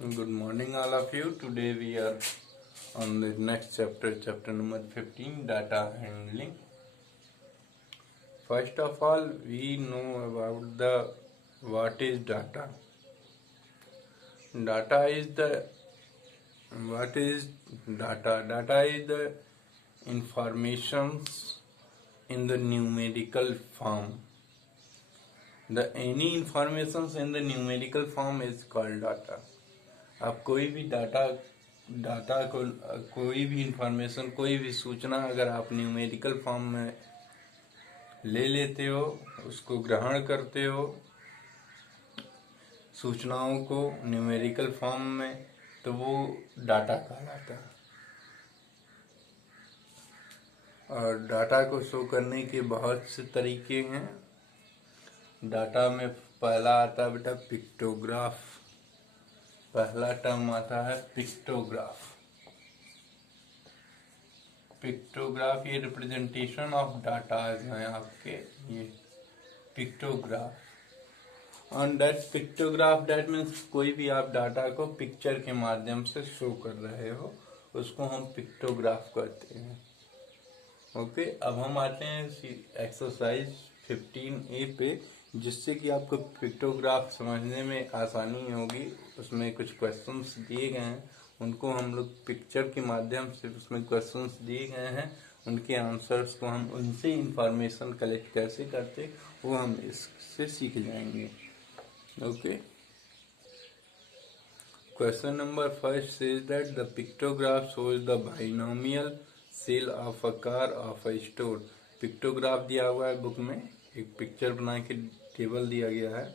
Good morning, all of you. Today we are on the next chapter, chapter number 15, data handling. First of all, we know about the what is data. Data is the what is data? Data is the informations in the numerical form. The any informations in the numerical form is called data. आप कोई भी data को कोई भी information कोई भी सूचना अगर आप न्यूमेरिकल फॉर्म में ले लेते हो, उसको ग्रहण करते हो सूचनाओं को न्यूमेरिकल फॉर्म में, तो वो डाटा कहलाता है। और डाटा को शो करने के बहुत से तरीके हैं। डाटा में पहला आता है बेटा पिक्टोग्राफ। पहला टर्म आता है पिक्टोग्राफ। पिक्टोग्राफ ये रिप्रेजेंटेशन ऑफ डाटा है आपके, ये pictograph. On that pictograph that means कोई भी आप डाटा को पिक्चर के माध्यम से शो कर रहे हो, उसको हम पिक्टोग्राफ कहते हैं। ओके, अब हम आते हैं एक्सरसाइज 15A पे, जिससे कि आपको पिक्टोग्राफ समझने में आसानी होगी। उसमें कुछ क्वेश्चंस दिए गए हैं, उनको हम लोग पिक्चर के माध्यम से, उसमें क्वेश्चंस दिए गए हैं, उनके आंसर्स को हम उनसे इंफॉर्मेशन कलेक्ट कैसे करते वो हम इससे सीख जाएंगे। Okay, question number first says that the pictograph shows the binomial sale of a car of a store. Pictograph दिया हुआ है बुक में, एक पिक्चर बना के टेबल दिया गया है,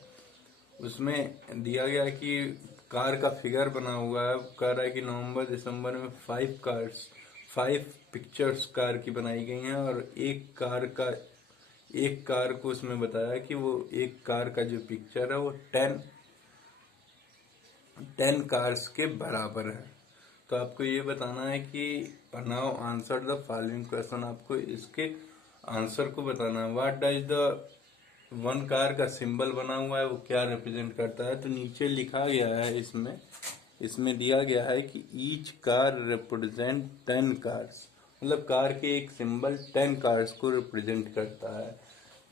उसमें दिया गया है कि कार का फिगर बना हुआ है। कह रहा है कि नवंबर दिसंबर में 5 पिक्चर्स कार की बनाई गई हैं, और एक कार को उसमें बताया कि वो एक कार का जो पिक्चर है वो 10 कार्स के बराबर है। तो आपको ये बताना है कि now answer the following question. आपको इसके आंसर को बताना है। What does the one car का सिंबल बना हुआ है वो क्या रिप्रेजेंट करता है। तो नीचे लिखा गया है, इसमें दिया गया है कि ईच कार रिप्रेजेंट 10 कार्स, मतलब कार के एक सिंबल 10 कार्स को रिप्रेजेंट करता है।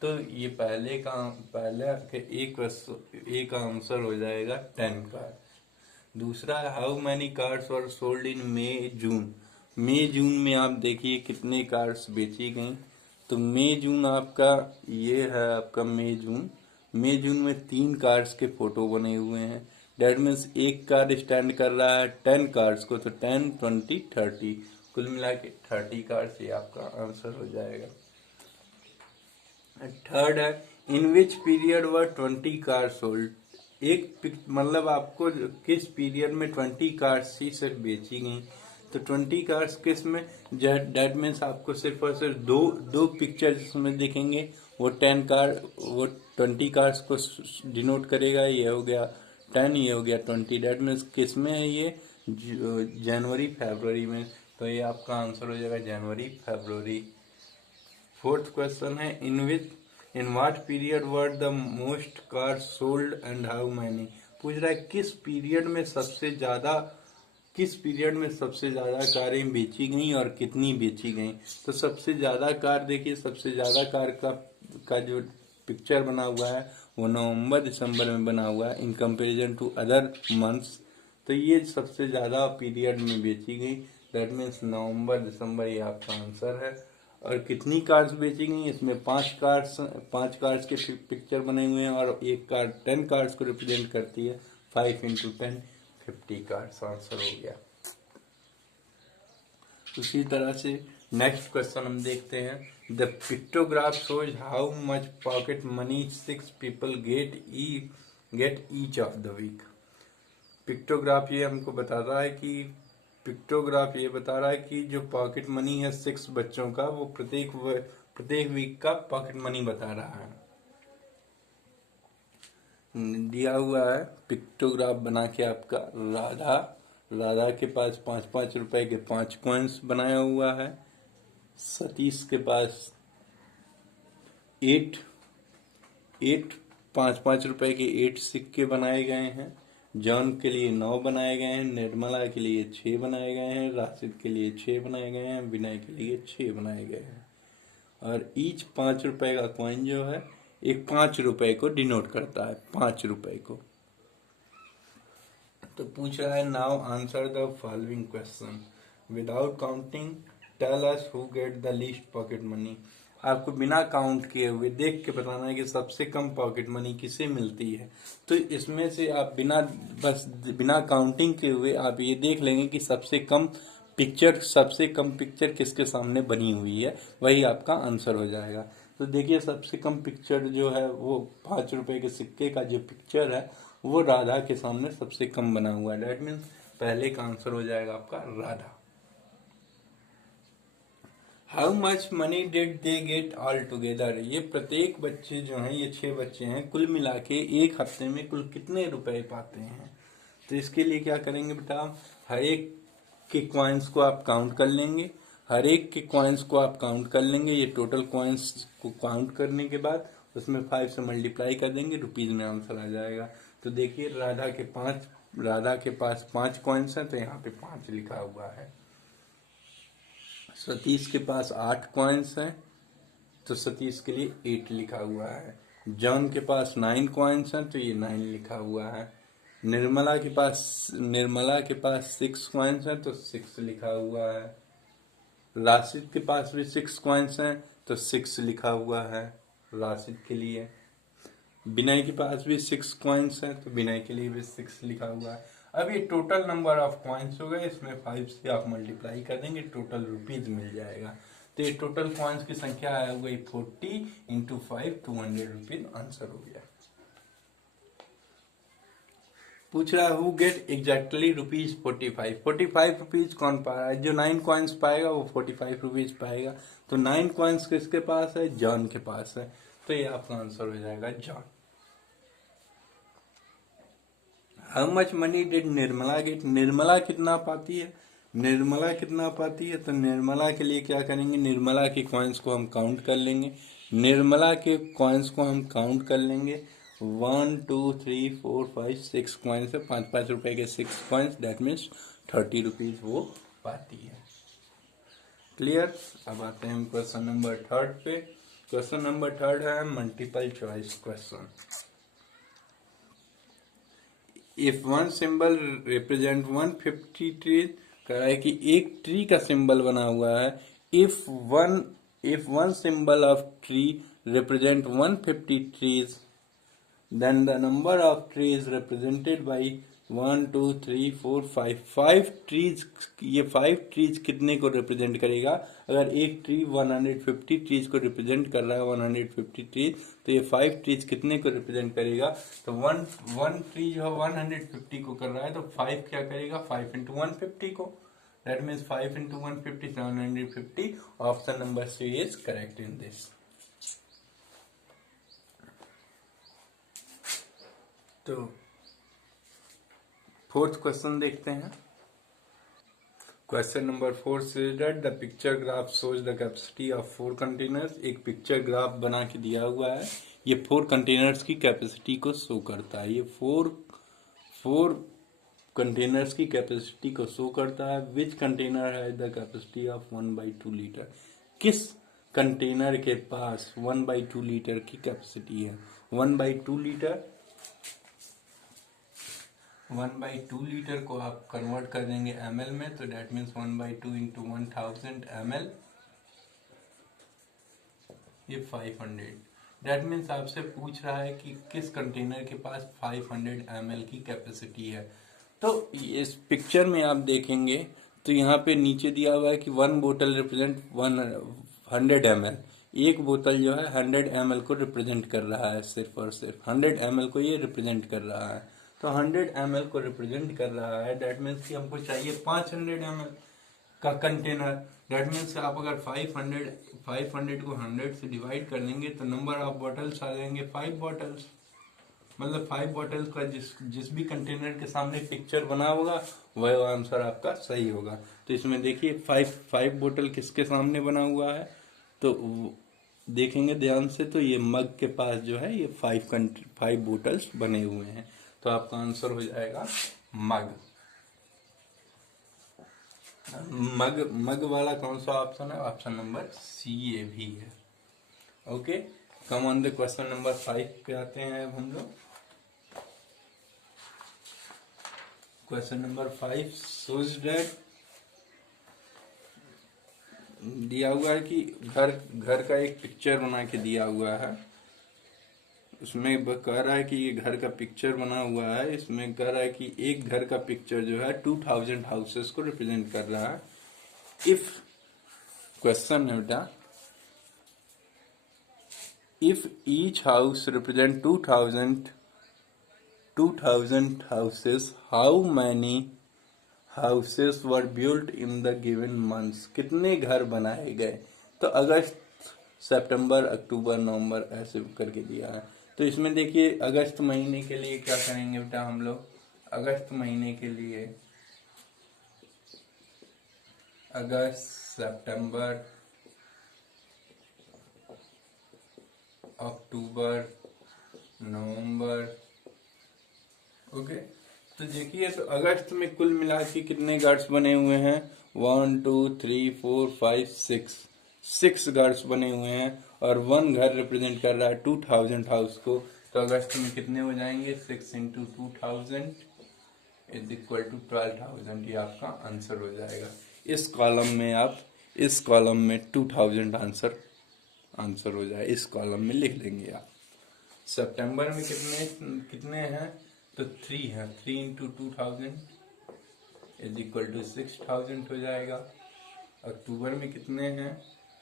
तो ये पहले एक आंसर हो जाएगा 10 कार। दूसरा, how many cars were sold in May June में आप देखिए कितने कार्स बेची गई। तो मई जून आपका ये है, आपका मई जून में 3 कार्स के फोटो बने हुए हैं। डेट मीन्स एक कार स्टैंड कर रहा है 10 कार्स को, तो 10, 20, 30 कुल मिला के 30 कार्स, ये आपका आंसर हो जाएगा। थर्ड है, in which period were 20 car sold. मतलब आपको किस पीरियड में 20 कार्स ही सिर्फ बेची गई। तो 20 कार्स किस में, डेट मीन्स आपको सिर्फ और सिर्फ दो पिक्चर जिसमें दिखेंगे, वो 20 कार्स को डिनोट करेगा। ये हो गया 10, ये हो गया 20। डेट मीन्स किस में है ये, जनवरी फरवरी में। तो ये आपका आंसर हो जाएगा जनवरी फरवरी। फोर्थ क्वेश्चन है, in what period were the most car sold and how many. पूछ रहा है किस पीरियड में सबसे ज्यादा कारें बेची गई और कितनी बेची गई। तो सबसे ज्यादा कार देखिए, सबसे ज्यादा कार का जो पिक्चर बना हुआ है वो नवंबर दिसंबर में बना हुआ है in comparison to other months. तो ये सबसे ज्यादा पीरियड में बेची गई, दैट मीन्स नवंबर दिसंबर, ये आपका आंसर है। और कितनी कार्स बेची गई, इसमें 5 कार्स के पिक्चर बने हुए हैं, और एक कार 10 कार्स को रिप्रेजेंट करती है। 5 into 10, 50 कार्स आंसर हो गया। उसी तरह से नेक्स्ट क्वेश्चन हम देखते हैं। The pictograph shows how much pocket money 6 people get each of the week. Pictograph ये हमको बताता है कि जो पॉकेट मनी है 6 बच्चों का, वो प्रत्येक वीक का पॉकेट मनी बता रहा है। दिया हुआ है पिक्टोग्राफ बना के आपका राधा के पास 5-5 रुपए के 5 कॉइन्स बनाया हुआ है। सतीश के पास 8 5-5 रुपए के 8 सिक्के बनाए गए हैं। जॉन के लिए 9 बनाए गए हैं, निर्मला के लिए 6 बनाए गए हैं, राशिद के लिए 6 बनाए गए हैं, विनय के लिए 6 बनाए गए हैं। और ईच 5 रुपए का कॉइन जो है एक 5 रुपए को डिनोट करता है, 5 रुपए को। तो पूछ रहा है now answer the following question without counting, tell us who get the least pocket money. आपको बिना काउंट किए हुए देख के बताना है कि सबसे कम पॉकेट मनी किसे मिलती है। तो इसमें से आप बिना काउंटिंग किए हुए आप ये देख लेंगे कि सबसे कम पिक्चर किसके सामने बनी हुई है, वही आपका आंसर हो जाएगा। तो देखिए सबसे कम पिक्चर जो है वो 5 रुपए के सिक्के का जो पिक्चर है वो राधा के सामने सबसे कम बना हुआ है। डेट मीन्स पहले का आंसर हो जाएगा आपका Radha. How much money did they get all together. ये प्रत्येक बच्चे जो हैं, ये 6 बच्चे हैं, कुल मिला के एक हफ्ते में कुल कितने रुपए पाते हैं। तो इसके लिए क्या करेंगे बेटा, हर एक के कॉइन्स को आप काउंट कर लेंगे, ये टोटल कॉइन्स को काउंट करने के बाद उसमें 5 से मल्टीप्लाई कर देंगे, रुपीज में आंसर आ जाएगा। तो देखिए राधा के पास 5 कॉइन्स हैं तो यहाँ पे 5 लिखा हुआ है। सतीश के पास 8 कॉइन्स हैं तो सतीश के लिए 8 लिखा हुआ है। जॉन के पास 9 कॉइन्स हैं तो ये 9 लिखा हुआ है। निर्मला के पास 6 कॉइन्स हैं तो 6 लिखा हुआ है। राशिद के पास भी 6 कॉइन्स हैं तो 6 लिखा हुआ है राशिद के लिए। विनय के पास भी 6 कॉइन्स हैं तो विनय के लिए भी 6 लिखा हुआ है। अब ये टोटल नंबर ऑफ कॉइन्स हो गए, इसमें 5 से आप मल्टीप्लाई कर देंगे, टोटल रुपीज मिल जाएगा। तो ये टोटल कॉइन्स की संख्या है गई 40 इंटू 5, 200 रुपीज आंसर हो गया। पूछ रहा है who get exactly rupees 45 rupees कौन पा रहा है। जो 9 कॉइन्स पाएगा वो 45 रुपीज पाएगा। तो 9 कॉइन्स किसके पास है, जॉन के पास है। तो ये आपका आंसर हो जाएगा John. How much money did Nirmala get. Nirmala कितना पाती है, तो निर्मला के लिए क्या करेंगे, निर्मला के कॉइन्स को हम काउंट कर लेंगे। 1 2 3 4 5 6 कॉइन्स है, 5 रुपए के 6 कॉइन्स, दैट मीन्स 30 रुपीज वो पाती है। क्लियर। अब आते हैं हम क्वेश्चन नंबर 3 पे। क्वेश्चन नंबर 3 है multiple choice question. If one symbol represent 150 trees, कह रहा है कि एक ट्री का सिंबल बना हुआ है। If one symbol of tree represent 150 trees, then the number of trees represented by 1 2 3 4 5 trees. ये 5 ट्रीज कितने को रिप्रेजेंट करेगा। अगर एक ट्री 150 ट्रीज को रिप्रेजेंट कर रहा है, 150 ट्रीज, तो ये 5 ट्रीज कितने को रिप्रेजेंट करेगा। तो वन ट्री जो है 150 को कर रहा है, तो 5 क्या करेगा, 5 इंटू 150 को। That means 5 into 150 750। Option number C is correct in this. तो 4th क्वेश्चन देखते हैं। Question number 4 says that the picture graph shows the capacity of 4 containers. एक पिक्चर ग्राफ बना के दिया हुआ है, ये 4 कंटेनर्स की कैपेसिटी को शो करता है। ये 4 कंटेनर्स की कैपेसिटी को शो करता है। विच कंटेनर है द कैपेसिटी ऑफ 1/2 लीटर। किस कंटेनर के पास 1/2 लीटर की कैपेसिटी है। 1/2 लीटर को आप कन्वर्ट कर देंगे ml में, तो डेट मीन्स 1/2 इंटू 1000 ml, ये 500। डेट मीन्स आपसे पूछ रहा है कि किस कंटेनर के पास 500 ml की कैपेसिटी है। तो इस पिक्चर में आप देखेंगे तो यहाँ पे नीचे दिया हुआ है कि 1 बोतल रिप्रेजेंट 100 ml। एक बोतल जो है 100 ml को रिप्रेजेंट कर रहा है, सिर्फ और सिर्फ 100 ml को ये रिप्रेजेंट कर रहा है। तो 100 ml को रिप्रेजेंट कर रहा है, डेट मीन्स कि हमको चाहिए 500 ml का कंटेनर। डेट मीन्स आप अगर 500 को 100 से डिवाइड कर देंगे तो नंबर ऑफ बॉटल्स आ जाएंगे 5 बॉटल्स। मतलब 5 बॉटल्स का जिस भी कंटेनर के सामने पिक्चर बना होगा वह आंसर आपका सही होगा। तो इसमें देखिए 5 बोतल किसके सामने बना हुआ है, तो देखेंगे ध्यान से, तो ये मग के पास जो है ये 5 बोटल्स बने हुए हैं। तो आपका आंसर हो जाएगा मग। मग वाला कौन सा ऑप्शन है? ऑप्शन नंबर सी ये भी है। Okay, come on the question number 5 पे आते हैं अब हम लोग। क्वेश्चन नंबर 5 shows that दिया हुआ है कि घर का एक पिक्चर बना के दिया हुआ है। उसमें कह रहा है कि ये घर का पिक्चर बना हुआ है। इसमें कह रहा है कि एक घर का पिक्चर जो है 2000 हाउसेस को रिप्रेजेंट कर रहा है। इफ क्वेश्चन है बेटा, if each house represent 2000 houses, how many houses were built in the given months? कितने घर बनाए गए? तो अगस्त, सितंबर, अक्टूबर, नवंबर ऐसे करके दिया है। तो इसमें देखिए अगस्त महीने के लिए क्या करेंगे बेटा हम लोग? अगस्त महीने के लिए अगस्त, सितंबर, अक्टूबर, नवंबर। ओके, तो देखिए तो अगस्त में कुल मिला के कितने गार्ड्स बने हुए हैं? 1 2 3 4 5 6 गार्ड्स बने हुए हैं। और वन घर रिप्रेजेंट कर रहा है 2000 हाउस को। तो अगस्त में कितने हो जाएंगे? 6 इंटू 2000 इज इक्वल टू 12,000। ये आपका आंसर हो जाएगा। इस कॉलम में 2000 आंसर हो जाए। इस कॉलम में लिख देंगे आप। सितंबर में कितने हैं? तो 3 है। 3 इंटू 2000 इज इक्वल टू 6000 हो जाएगा। अक्टूबर में कितने हैं?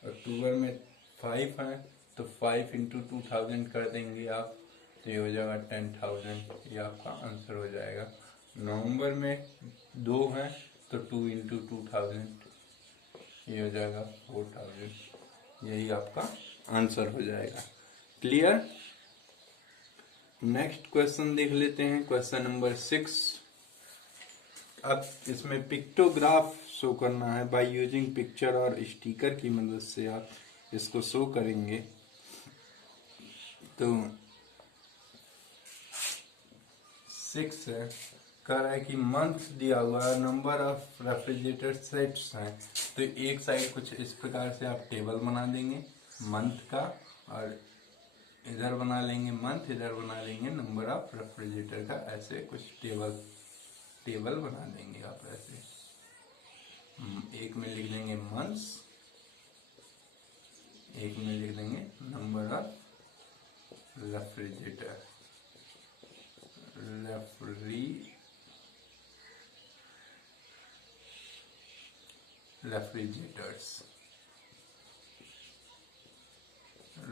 अक्टूबर में 5 हैं। तो 5 इंटू 2000 कर देंगे आप, तो ये हो जाएगा 10,000। ये आपका आंसर हो जाएगा। नवंबर में 2 हैं, तो 2 इंटू 2000 ये हो जाएगा 4000। यही आपका आंसर हो जाएगा। क्लियर? नेक्स्ट क्वेश्चन देख लेते हैं, क्वेश्चन नंबर 6। अब इसमें पिक्टोग्राफ शो करना है। बाय यूजिंग पिक्चर और स्टिकर की मदद से आप इसको शो करेंगे। तो 6 है, कह रहा है कि मंथ दिया हुआ है, नंबर ऑफ रेफ्रिजरेटर सेट्स हैं। तो एक साइड कुछ इस प्रकार से आप टेबल बना देंगे मंथ का, और इधर बना लेंगे मंथ, इधर बना लेंगे नंबर ऑफ रेफ्रिजरेटर का। ऐसे कुछ टेबल बना देंगे आप ऐसे। एक में लिख देंगे मंथ्स, एक में लिख देंगे number of refrigerators.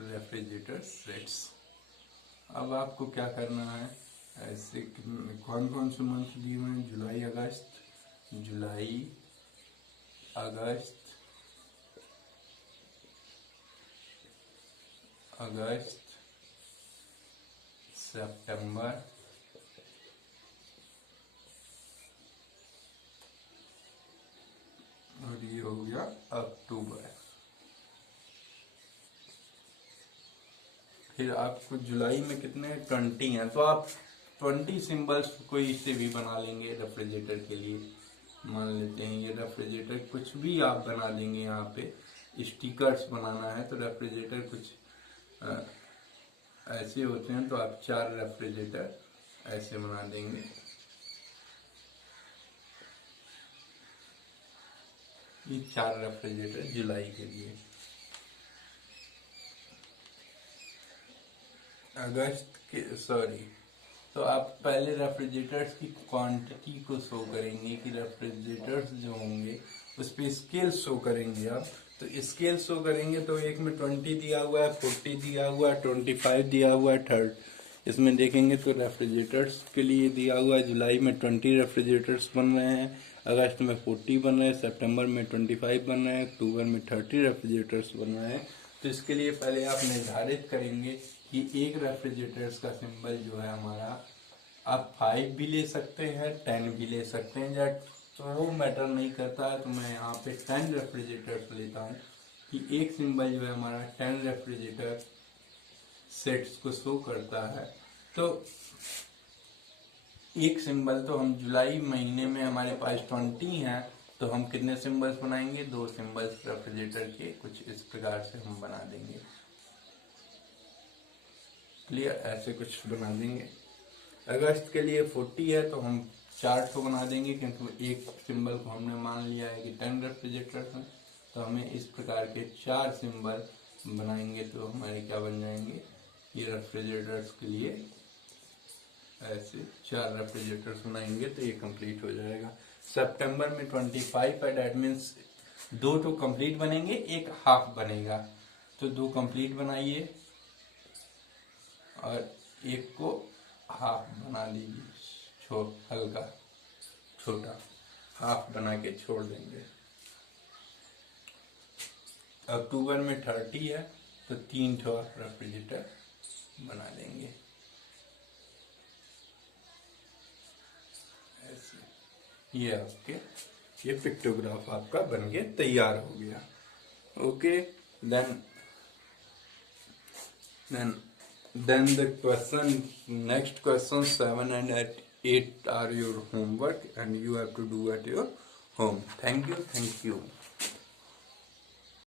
Refrigerator sets. अब आपको क्या करना है? ऐसे कौन कौन से मंथ दिए हुए हैं? जुलाई, अगस्त, सितंबर, और ये हो गया अक्टूबर। फिर आपको जुलाई में कितने? 20 हैं। तो आप 20 सिंबल्स कोई से भी बना लेंगे रेफ्रिजरेटर के लिए। मान लेते हैं ये रेफ्रिजरेटर, कुछ भी आप बना देंगे। यहाँ पे स्टिकर्स बनाना है तो रेफ्रिजरेटर कुछ ऐसे होते हैं, तो आप 4 रेफ्रिजरेटर ऐसे बना देंगे। ये 4 रेफ्रिजरेटर जुलाई के लिए। तो आप पहले रेफ्रिजरेटर्स की क्वांटिटी को शो करेंगे कि रेफ्रिजरेटर्स जो होंगे उस पर स्केल शो करेंगे आप। तो स्केल शो करेंगे तो एक में 20 दिया हुआ है, 40 दिया हुआ है, 25 दिया हुआ है, 30। इसमें देखेंगे तो रेफ्रिजरेटर्स के लिए दिया हुआ है जुलाई में 20 रेफ्रिजरेटर्स बन रहे हैं, अगस्त में 40 बन रहे हैं, सितंबर में 25 बन रहे हैं, अक्टूबर में 30 रेफ्रिजरेटर्स बन रहे हैं। तो इसके लिए पहले आप निर्धारित करेंगे कि एक रेफ्रिजरेटर्स का सिंबल जो है हमारा, आप 5 भी ले सकते हैं, 10 भी ले सकते हैं, या तो वो मैटर नहीं करता है। तो मैं यहाँ पे 10 रेफ्रिजरेटर्स लेता हूँ कि एक सिंबल जो है हमारा 10 रेफ्रिजरेटर सेट्स को शो करता है। तो एक सिंबल तो हम जुलाई महीने में हमारे पास 20 हैं, तो हम कितने सिंबल्स बनाएंगे? 2 सिंबल्स रेफ्रिजरेटर के कुछ इस प्रकार से हम बना देंगे। क्लियर? ऐसे कुछ बना देंगे। अगस्त के लिए 40 है तो हम 400 बना देंगे, क्योंकि एक सिंबल को हमने मान लिया है कि 10 रेफ्रिजरेटर हैं, तो हमें इस प्रकार के 4 सिंबल बनाएंगे तो हमारे क्या बन जाएंगे? ये रेफ्रिजरेटर्स के लिए ऐसे 4 रेफ्रिजरेटर्स बनाएंगे तो ये कंप्लीट हो जाएगा। सितंबर में 25 है, डेट मीन्स 2 तो कंप्लीट बनेंगे, एक हाफ बनेगा, तो 2 कंप्लीट बनाइए और एक को हाफ बना लीजिए, हल्का छोटा हाफ बना के छोड़ देंगे। अक्टूबर में 30 है तो 3 रेफ्रिजरेटर बना देंगे ऐसे। ये आपके ये पिक्टोग्राफ आपका बन के तैयार हो गया। Okay, then the next question 7 and 8 are your homework and you have to do at your home. Thank you.